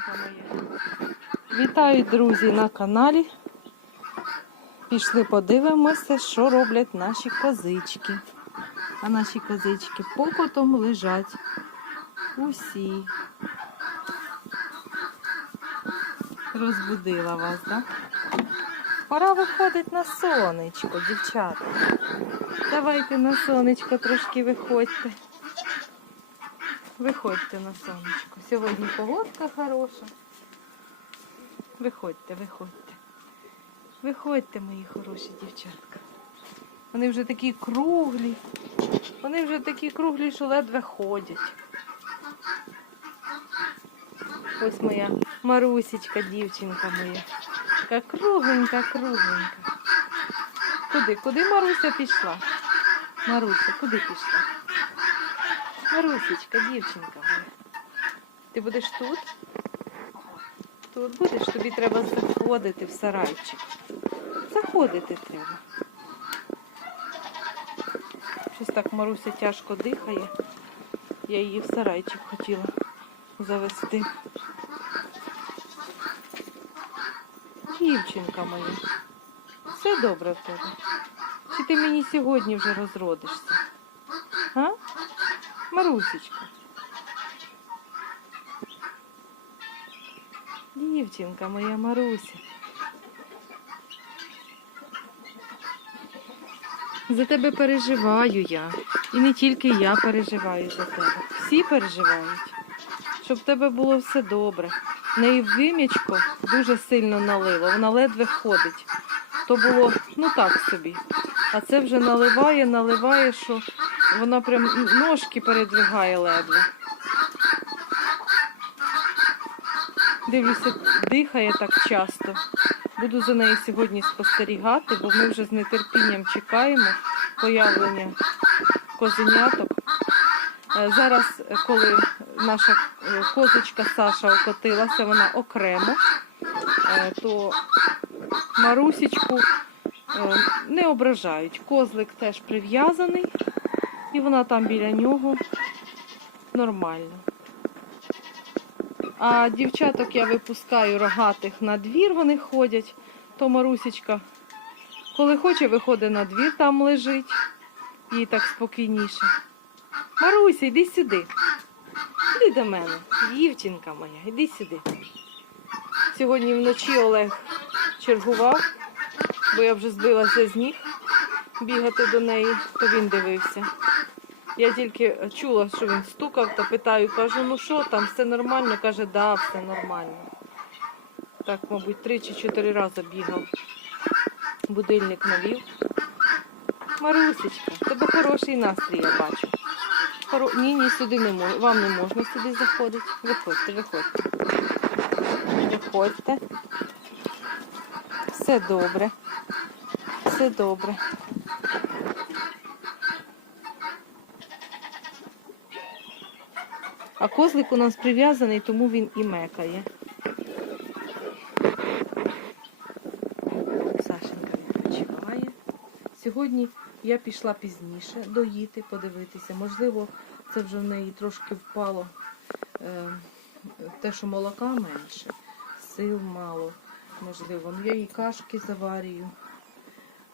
дівчинка моя. Вітаю, друзі, на каналі. Пішли подивимося, що роблять наші козички. А наші козички покотом лежать усі. Розбудила вас, так? Пора виходить на сонечко, дівчата. Давайте на сонечко трошки виходьте. Виходьте на сонечко. Сьогодні погодка хороша. Виходьте, виходьте. Виходьте, мої хороші дівчатка. Вони вже такі круглі. Вони вже такі круглі, що ледве ходять. Ось моя Марусечка, дівчинка моя. Така кругленька, кругленька. Куди? Куди Маруся пішла? Маруся, куди пішла? Марусечка, дівчинка моя. Ти будеш тут? Тут будеш, тобі треба заходити в сарайчик. Заходити треба. Щось так Маруся тяжко дихає. Я її в сарайчик хотіла завести. Дівчинка моя, все добре в тебе. Чи ти мені сьогодні вже розродишся? Марусечка. Дівчинка моя Маруся. За тебе переживаю я. І не тільки я переживаю за тебе. Всі переживають. Щоб в тебе було все добре. В неї вим'ячко дуже сильно налило, вона ледве ходить. То було ну так собі. А це вже наливає, наливає, що вона прям ножки передвигає ледве. Дивлюся, дихає так часто. Буду за нею сьогодні спостерігати, бо ми вже з нетерпінням чекаємо появлення козеняток. Е, Зараз, коли наша е, козочка Саша окотилася, вона окремо, е, то Марусічку не ображають. Козлик теж прив'язаний, і вона там біля нього нормально. А дівчаток я випускаю рогатих на двір, вони ходять, то Марусечка, коли хоче, виходить на двір, там лежить, їй так спокійніше. Маруся, йди сюди. Іди до мене, дівчинка моя, іди сюди. Сьогодні вночі Олег чергував, бо я вже збилася з ніг бігати до неї, то він дивився. Я тільки чула, що він стукав та питаю, кажу, ну що там, все нормально? Каже, да, все нормально. Так, мабуть, три чи чотири рази бігав. Будильник навів. Марусечка, тебе хороший настрій, я бачу. Хоро... Ні, ні, сюди не можна. Вам не можна сюди заходити. Виходьте, виходьте. Виходьте. Все добре. Все добре. А козлик у нас прив'язаний, тому він і мекає. Сашенька відпочиває. Сьогодні я пішла пізніше доїти, подивитися. Можливо, це вже в неї трошки впало е, те, що молока менше, сил мало, можливо. Ну, я їй кашки заварюю.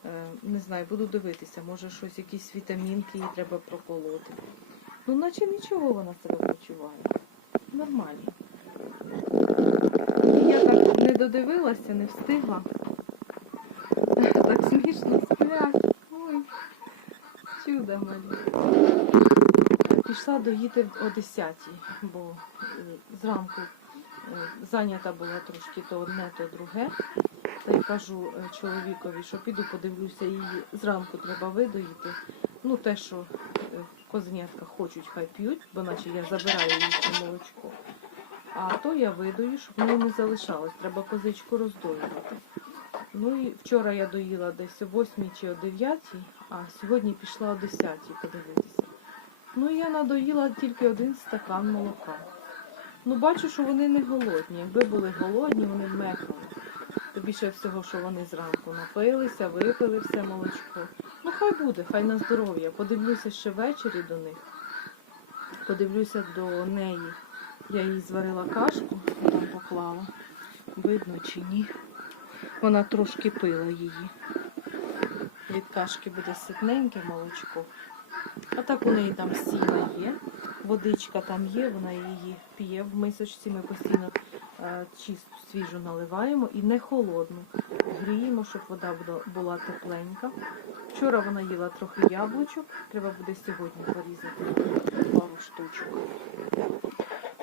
Е, не знаю, буду дивитися, може щось, якісь вітамінки їй треба проколоти. Ну, наче нічого вона себе почуває. Нормально. І Я так не додивилася, не встигла. Так смішно сплять. Ой, чудо малі. Пішла доїти о 10 бо е, зранку е, зайнята була трошки то одне, то друге. Та й кажу е, чоловікові, що піду подивлюся, її зранку треба видоїти. Ну, те, що козенятка хочуть, хай п'ють, бо наче я забираю їхнє молочко. А то я видаю, щоб воно не залишалось. Треба козичку роздоювати. Ну і вчора я доїла десь о 8 чи о 9, а сьогодні пішла о 10 подивитися. Ну і я надоїла тільки один стакан молока. Ну бачу, що вони не голодні. Якби були голодні, вони мекали. То більше всього, що вони зранку напилися, випили все молочко. Ну хай буде, хай на здоров'я. Подивлюся ще ввечері до них. Подивлюся до неї. Я їй зварила кашку, поклала. Видно чи ні. Вона трошки пила її. Від кашки буде ситненьке молочко. А так у неї там сіна є, водичка там є, вона її п'є в мисочці. Ми постійно чисту свіжу наливаємо і не холодну. Гріємо, щоб вода була, була тепленька. Вчора вона їла трохи яблучок, треба буде сьогодні порізати пару штучок.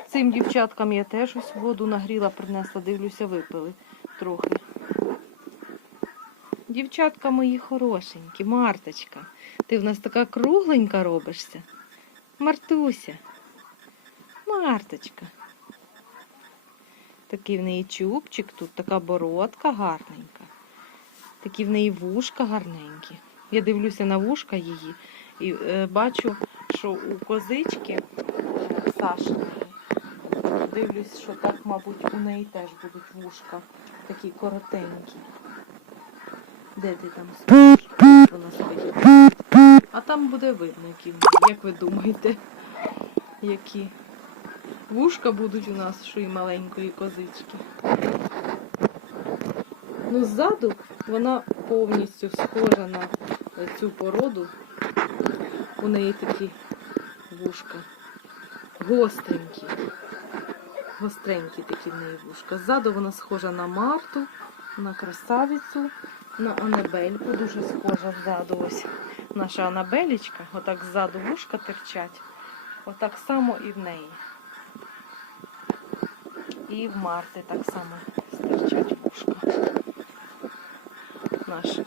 Цим дівчаткам я теж ось воду нагріла, принесла, дивлюся, випили трохи. Дівчатка мої хорошенькі, Марточка, ти в нас така кругленька робишся. Мартуся. Марточка. Такий в неї чубчик тут, така бородка гарненька. Такі в неї вушка гарненькі. Я дивлюся на вушка її і е, бачу, що у козички Сашиної, дивлюсь, що так, мабуть, у неї теж будуть вушка такі коротенькі. Де ти там стоїть. А там буде видно, які. Як ви думаєте, які вушка будуть у нас, що і маленької козички. Ну, ззаду вона повністю схожа на цю породу. У неї такі вушка. Гостренькі. Гостренькі такі в неї вушка. Ззаду вона схожа на Марту, на красавицю, на Анабельку. Дуже схожа ззаду. Ось наша Анабелічка. Отак ззаду вушка терчать. Отак само і в неї. І в Марти так само стирчать вушка. Наш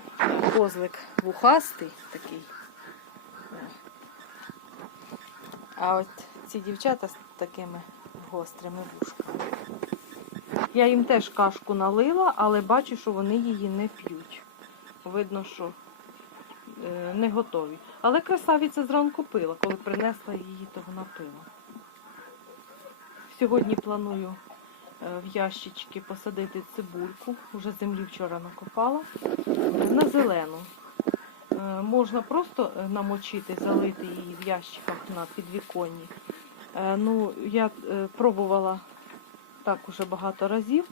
козлик вухастий такий. А от ці дівчата з такими гострими вушками. Я їм теж кашку налила, але бачу, що вони її не п'ють. Видно, що е, не готові. Але красавиця зранку пила. Коли принесла її, то вона пила. Сьогодні планую в ящички посадити цибульку. Уже землі вчора накопала. На зелену. Е, Можна просто е, намочити, залити її в ящиках на підвіконні. Е, Ну, я е, пробувала так уже багато разів.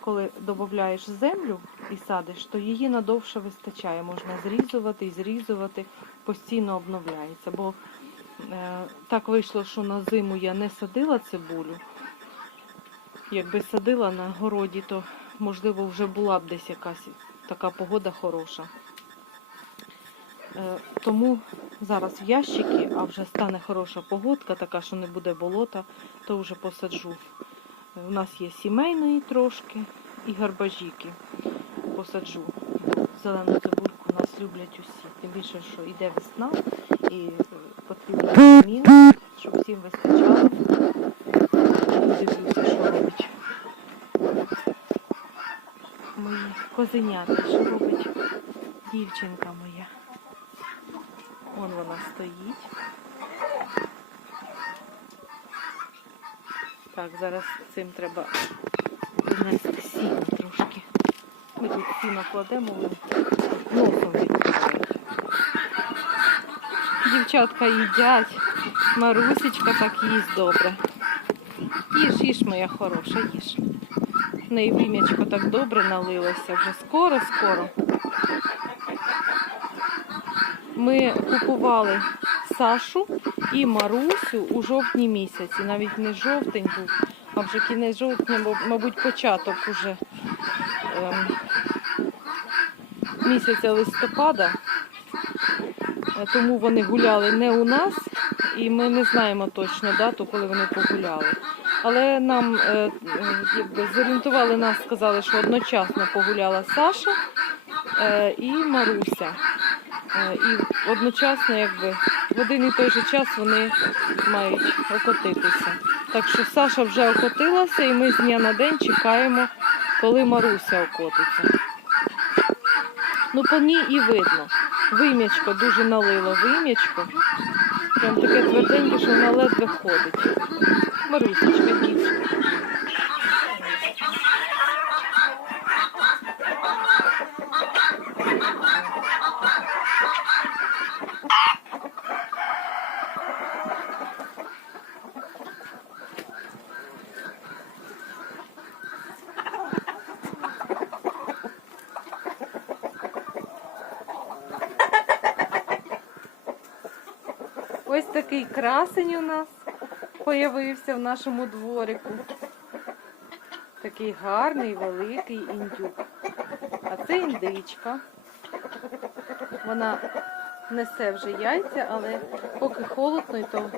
Коли додаєш землю і садиш, то її надовше вистачає. Можна зрізувати і зрізувати, постійно обновляється. Бо е, так вийшло, що на зиму я не садила цибулю. Якби садила на городі, то можливо вже була б десь якась така погода хороша. Е, Тому зараз в ящики, а вже стане хороша погодка, така, що не буде болота, то вже посаджу. Е, У нас є сімейної трошки і гарбажіки. Посаджу. Зелену цибульку нас люблять усі. Тим більше, що йде весна і е, потрібні вітаміни, щоб всім вистачало. Дивлюся, що робить. Мої козенята, що робить дівчинка моя. Вон вона стоїть. Так, зараз цим треба принести сіно трошки. Ми тут сіно кладемо, носом відкривають. Дівчатка їдять. Марусечка так їсть добре. Їж, їж, моя хороша, їж. В неї так добре налилося, вже скоро-скоро. Ми купували Сашу і Марусю у жовтні місяці. Навіть не жовтень був, а вже кінець жовтня, мабуть, початок уже ем, місяця листопада. Тому вони гуляли не у нас, і ми не знаємо точно дату, коли вони погуляли. Але нам е, е, якби зорієнтували нас, сказали, що одночасно погуляла Саша е, і Маруся. І одночасно, якби в один і той же час вони мають окотитися. Так що Саша вже окотилася, і ми з дня на день чекаємо, коли Маруся окотиться. Ну, по ній і видно. Вим'ячко дуже налило вим'ячко. Прям таке тверденьке, що вона ледве ходить. Марусечка, дівчинка. Такий красень у нас появився в нашому дворику. Такий гарний, великий індюк. А це індичка. Вона несе вже яйця, але поки холодно, то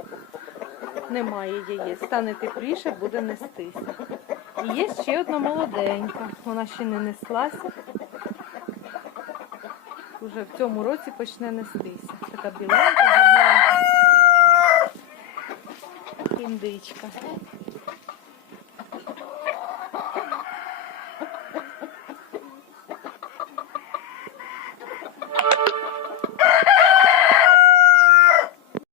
немає яєць. Стане тепліше, буде нестися. І є ще одна молоденька. Вона ще не неслася. Уже в цьому році почне нестися. Така біленька, Індичка.